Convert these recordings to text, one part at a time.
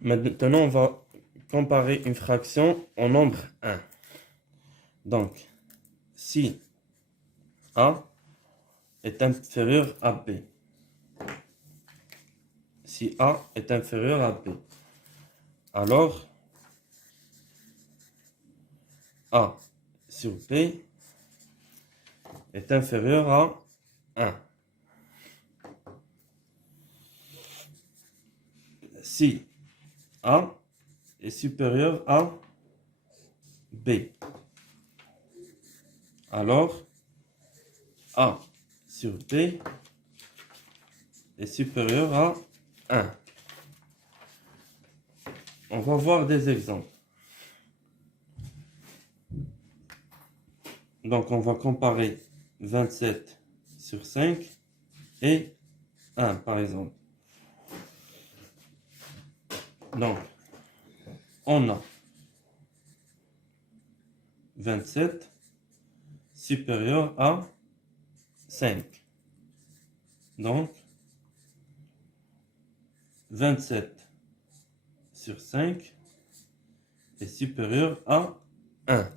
Maintenant, on va comparer une fraction au nombre 1. Donc, si A est inférieur à B, si A est inférieur à B, alors A sur B est inférieur à 1. Si A est supérieur à B, alors A sur B est supérieur à 1. On va voir des exemples. Donc, on va comparer 27 sur 5 et 1, par exemple. Donc, on a 27 supérieur à 5. Donc, 27 sur 5 est supérieur à 1.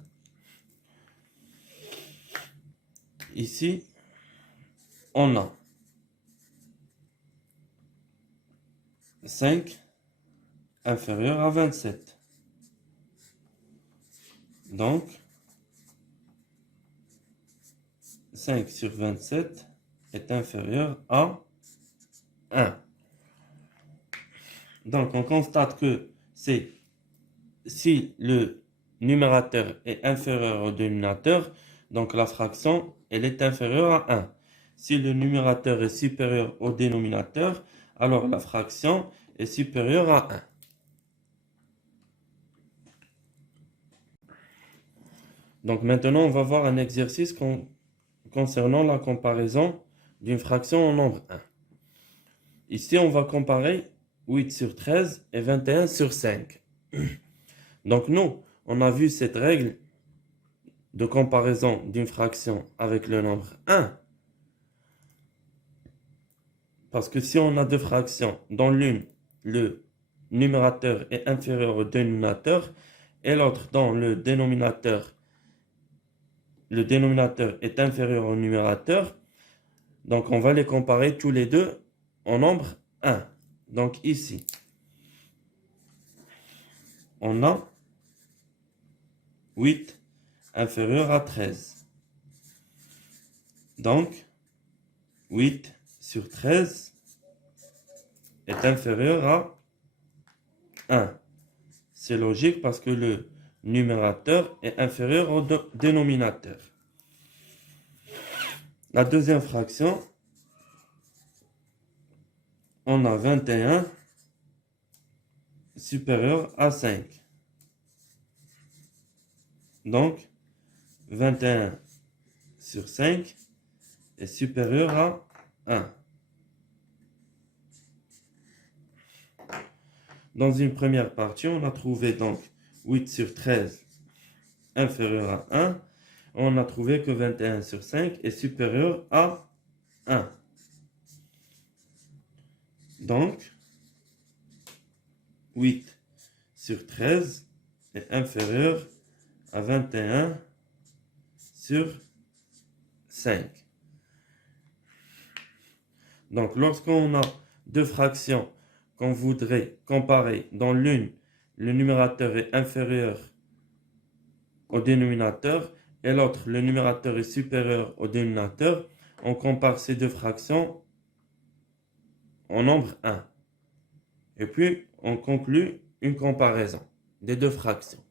Ici, on a 5 inférieur à 27. Donc, 5 sur 27 est inférieur à 1. Donc, on constate que c'est si le numérateur est inférieur au dénominateur, donc la fraction, elle est inférieure à 1. Si le numérateur est supérieur au dénominateur, alors la fraction est supérieure à 1. Donc maintenant, on va voir un exercice concernant la comparaison d'une fraction au nombre 1. Ici, on va comparer 8 sur 13 et 21 sur 5. Donc nous, on a vu cette règle de comparaison d'une fraction avec le nombre 1. Parce que si on a deux fractions, dont l'une, le numérateur est inférieur au dénominateur, et l'autre, dont le dénominateur est inférieur au numérateur, donc on va les comparer tous les deux au nombre 1. Donc ici, on a 8 inférieur à 13. Donc, 8 sur 13 est inférieur à 1. C'est logique parce que le numérateur est inférieur au dénominateur. La deuxième fraction, on a 21 supérieur à 5. Donc, 21 sur 5 est supérieur à 1. Dans une première partie, on a trouvé donc 8 sur 13 inférieur à 1. On a trouvé que 21 sur 5 est supérieur à 1. Donc, 8 sur 13 est inférieur à 21 sur 5. Donc, lorsqu'on a deux fractions qu'on voudrait comparer, dont l'une, le numérateur est inférieur au dénominateur et l'autre, le numérateur est supérieur au dénominateur, on compare ces deux fractions au nombre 1. Et puis, on conclut une comparaison des deux fractions.